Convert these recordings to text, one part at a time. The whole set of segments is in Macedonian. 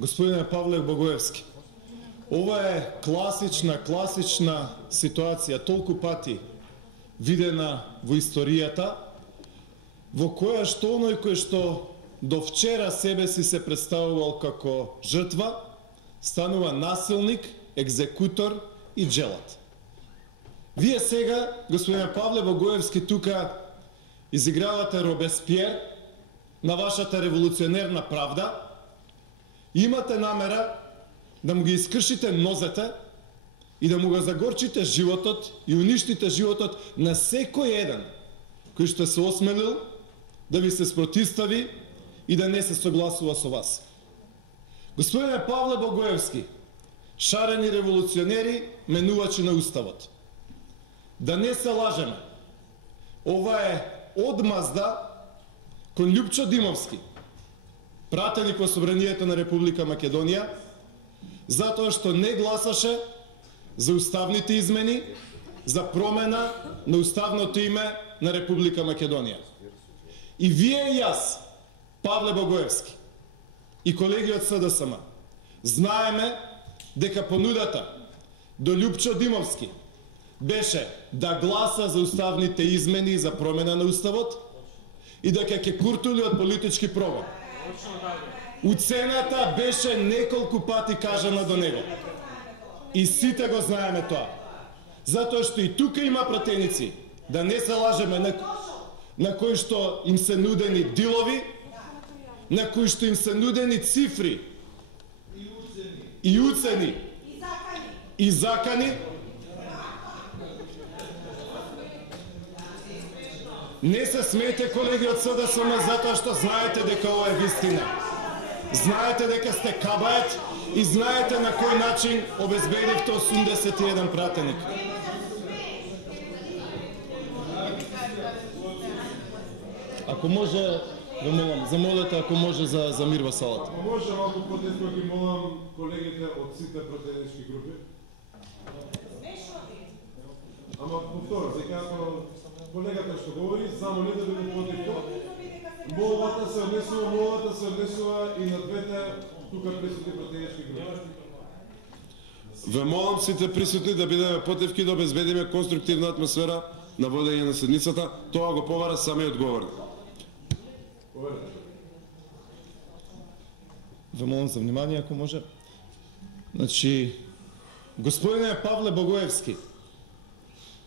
Господине Павле Богоевски, ова е класична ситуација, толку пати видена во историјата, во која што оној кој што до вчера себе си се представувал како жртва, станува насилник, екзекутор и джелат. Вие сега, господине Павле Богоевски, тука изигравате Робеспиер на вашата револуционерна правда, имате намера да му ги искршите нозете и да му го загорчите животот и уништите животот на секој еден кој што се осмелил да ви се спротистави и да не се согласува со вас. Господине Павле Богоевски, шарени револуционери, менувачи на уставот. Да не се лажеме, ова е одмазда кон Љупчо Димовски, пратеник во Собранието на Република Македонија, затоа што не гласаше за уставните измени, за промена на уставното име на Република Македонија. И вие и јас, Павле Богоевски, и колеги од СДСМ, знаеме дека понудата до Љупчо Димовски беше да гласа за уставните измени и за промена на уставот и дека ќе куртули од политички прогон. Уцената беше неколку пати кажана до него. И сите го знаеме тоа. Затоа што и тука има пратеници, да не се лажеме, на кои што им се нудени дилови, на кои што им се нудени цифри и уцени и закани. Не се смеете, колеги од СДСМ, затоа што знаете дека ова е вистина. Знаете дека сте кабајет и знаете на кој начин обезбедивте 81 пратеник. Ако може, ве молам, замолете ако може за мир во салата. Ако може малку потетко ги молам колегите од сите пратенички групи. Ама повторно, дека ако колегата што говори, замолите да го потетко. Молбата се однесува и на двете тука присутни пратенички групи. Ве молам сите присутни да бидеме потевки да обезбедиме конструктивна атмосфера на водење на седницата. Тоа го повара самиот говорник. Ве молам за внимание, ако може. Значи, господине Павле Богоевски,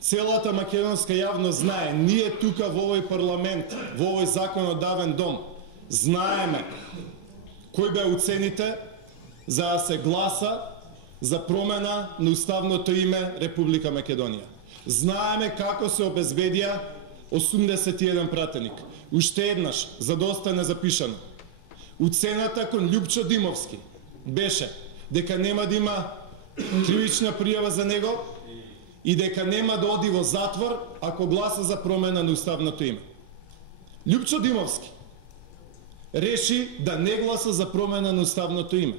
целата македонска јавност знае, ние тука во овој парламент, во овој законодавен дом, знаеме кој беа уцените за да се гласа за промена на уставното име Република Македонија. Знаеме како се обезбедија 81 пратеник. Уште еднаш, за да остане запишано. Уцената кон Љупчо Димовски беше дека нема да има кривична пријава за него и дека нема да оди во затвор ако гласа за промена на уставното име. Љупчо Димовски реши да не гласа за промена на уставното име.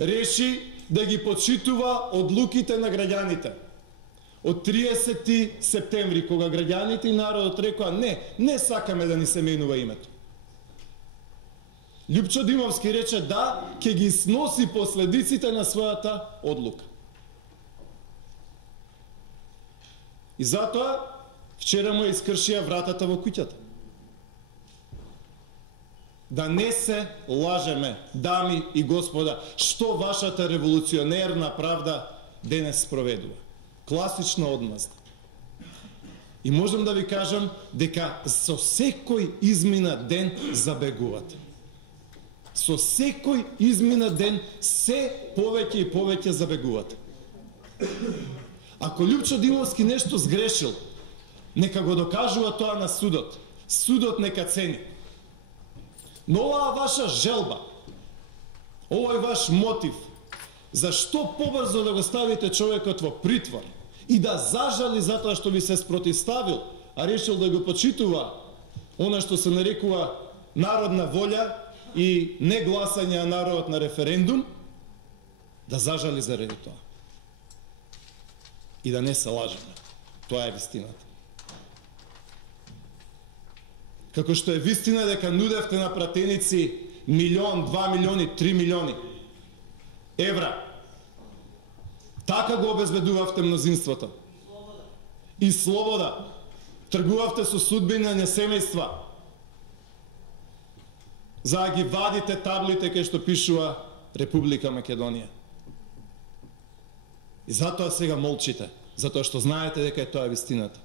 Реши да ги почитува одлуките на граѓаните. Од 30 септември, кога граѓаните и народот рекоа не сакаме да ни се менува името. Љупчо Димовски рече да, ќе ги сноси последиците на својата одлука. И затоа вчера му искршија вратата во куќата. Да не се лажеме, дами и господа, што вашата револуционерна правда денес спроведува. Класична одмазда. И можам да ви кажам дека со секој измина ден забегувате. Со секој измина ден се повеќе и повеќе забегувате. Ако Љупчо Димовски нешто сгрешил, нека го докажува тоа на судот. Судот нека цени. Но оваа ваша желба, овој ваш мотив, зашто побрзо да го ставите човекот во притвор и да зажали затоа што ви се спротивставил, а решил да го почитува она што се нарекува народна волја и не гласање на народот на референдум, да зажали заради тоа. И да не се лажеме. Тоа е вистината. Како што е вистина дека нудевте на пратеници милион, 2 милиони, 3 милиони евра. Така го обезбедувавте мнозинството. И слобода. Тргувавте со судбини на семејства. За да ги вадите таблите кај што пишува Република Македонија. И затоа сега молчите. Затоа што знаете дека е тоа вистината.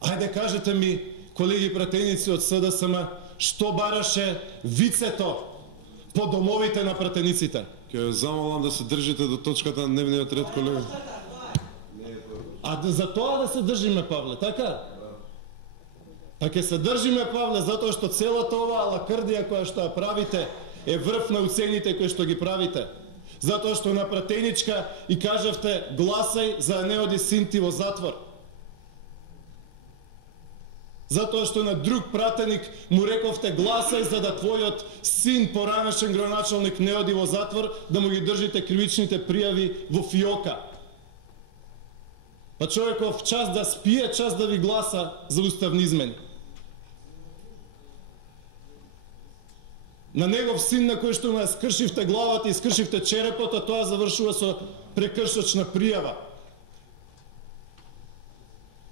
Ајде кажете ми, колеги пратеници од СДСМ, што бараше вицето по домовите на пратениците? Ќе ве замолам да се држите до точката на дневниот ред, колега. А за тоа да се држиме, Павле, така? Па ќе се држиме, Павле, затоа што целата оваа лакрдија која што ја правите е врв на уцените кои што ги правите. Затоа што на пратеничка и кажавте гласај за да не оди син ти во затвор. Затоа што на друг пратеник му рековте гласај за да твојот син, поранешен градоначалник, не оди во затвор, да му ги држите кривичните пријави во фиока. Па човеков час да спие, час да ви гласа за уставни измени. На негов син на кој што му ја скршивте главата и скршивте черепот, а тоа завршува со прекршочна пријава.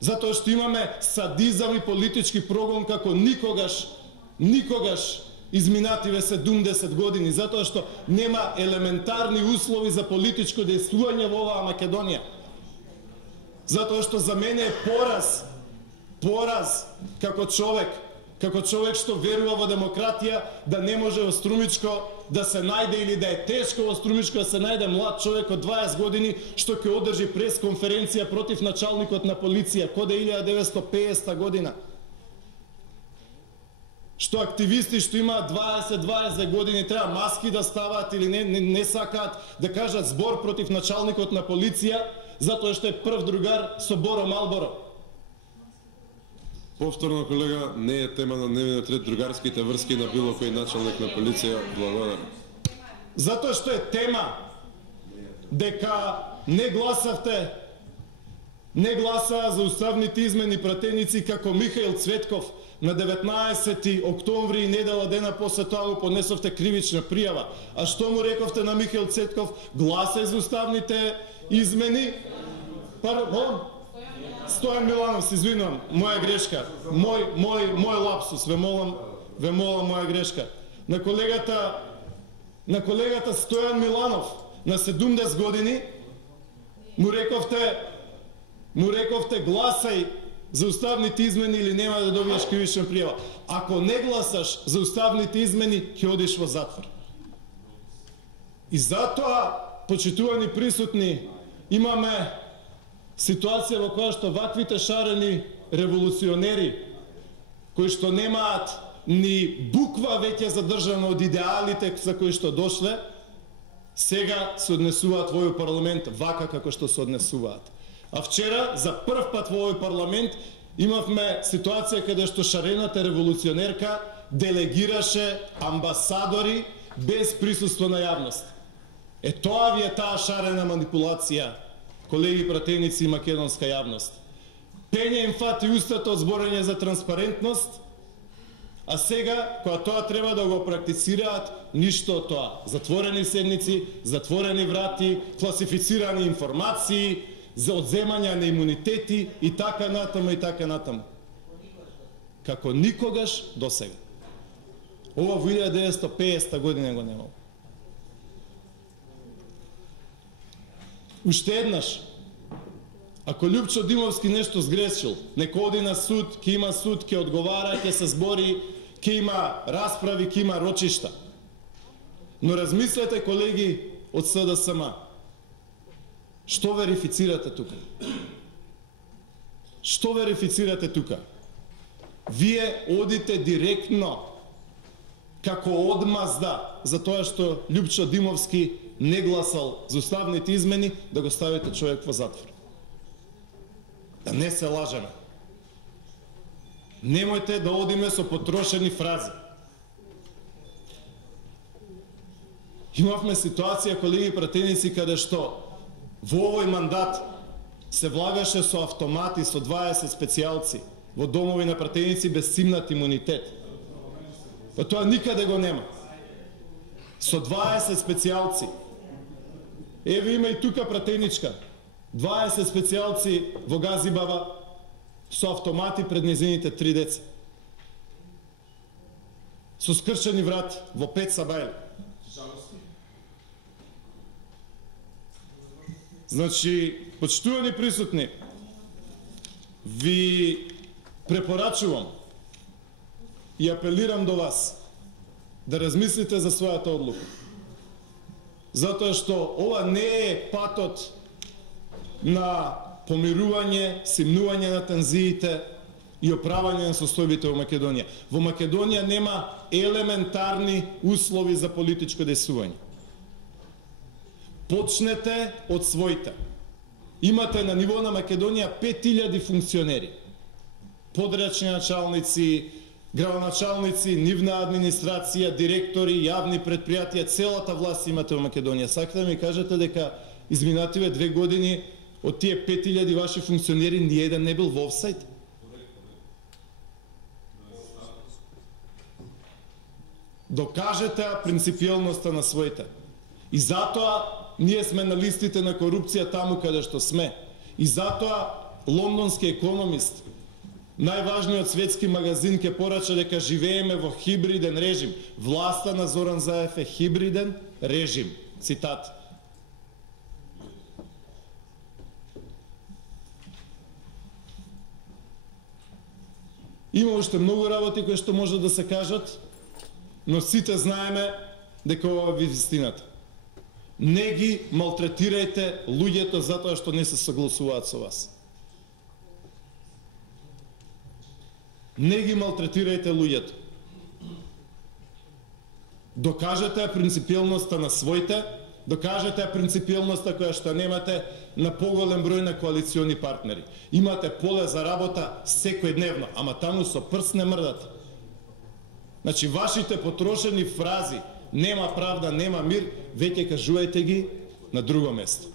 Затоа што имаме садизам и политички прогон како никогаш изминативе 70 години, затоа што нема елементарни услови за политичко дејствување во оваа Македонија. Затоа што за мене е пораз како човек што верува во демократија, да не може во Струмичко да се најде, или да е тешко во Струмичко да се најде млад човек од 20 години што ќе одржи пресконференција против началникот на полиција коде 1950 година. Што активисти што имаат 20 години треба маски да ставаат или не сакаат да кажат збор против началникот на полиција затоа што е прв другар со Боро Малборо. Повторно, колега, не е тема на дневниот ред другарските врски на било кој началник на полиција. Благодарам. Затоа што е тема дека не гласаа за уставните измени пратеници како Михаил Цветков на 19 октомври и недела дена после тоа го поднесовте кривична пријава. А што му рековте на Михаил Цветков? Гласај за уставните измени. Стојан Миланов, се извинувам, моја грешка. Мој лапсус, ве молам, моја грешка. На колегата Стојан Миланов на 70 години му рековте гласај за уставните измени или нема да добиеш кривична пријава. Ако не гласаш за уставните измени, ќе одиш во затвор. И затоа, почитувани присутни, имаме ситуација во која што ваквите шарени револуционери, кои што немаат ни буква веќе задржана од идеалите за кои што дошле, сега се однесуваат во овој парламент вака како што се однесуваат. А вчера, за прв пат во овој парламент, имавме ситуација каде што шарената револуционерка делегираше амбасадори без присуство на јавност. Е тоа ви е таа шарена манипулација, колеги пратеници и македонска јавност. Пење им фати устата од зборење за транспарентност, а сега, кога тоа треба да го практицираат, ништо од тоа. Затворени седници, затворени врати, класифицирани информации, за одземање на имунитети и така натаму и така натаму. Како никогаш до сега. Ова во 1950 година го немало. Уште еднаш, ако Љупчо Димовски нешто сгрешил, нека оди на суд, ќе има суд, ќе одговара, ќе се збори, ќе има расправи, ќе има рочишта. Но размислете, колеги од СДСМ, што верифицирате тука? Што верифицирате тука? Вие одите директно како одмазда за тоа што Љупчо Димовски не гласал за уставните измени, да го ставите човек во затвор. Да не се лажеме. Немојте да одиме со потрошени фрази. Имавме ситуација, колеги пратеници, каде што во овој мандат се влагаше со автомати, со 20 специјалци во домови на пратеници без цимнат имунитет. Па тоа никаде го нема. со 20 специјалци. Еве има и тука пратеничка. 20 специјалци во Газибава со автомати пред незините 3 деца. Со скршени врати во 5 сабајли. Значи, почитувани присутни, ви препорачувам и апелирам до вас да размислите за својата одлука. Затоа што ова не е патот на помирување, симнување на тензиите и оправање на состојбите во Македонија. Во Македонија нема елементарни услови за политичко дејствување. Почнете од своите. Имате на ниво на Македонија 5000 функционери. Подрачни началници, градоначалници, нивна администрација, директори, јавни предпријатија, целата власт имате во Македонија. Сакате да ми кажете дека изминативе 2 години од тие 5000 ваши функционери ниеден не бил во офсайд? Докажете принципијалноста на своите. И затоа ние сме на листите на корупција таму каде што сме. И затоа лондонски економист, најважниот светски магазин, ќе порача дека живееме во хибриден режим. Власта на Зоран Заев е хибриден режим. Цитат. Има уште многу работи кои што може да се кажат, но сите знаеме дека ова ви вистината. Не ги малтретирајте луѓето затоа што не се согласуваат со вас. Не ги малтретирајте луѓето. Докажете принципијалноста на своите, докажете принципијалноста која што немате на поголем број на коалициони партнери. Имате поле за работа секојдневно, ама таму со прст не мрдате. Значи, вашите потрошени фрази, нема правда, нема мир, веќе кажувајте ги на друго место.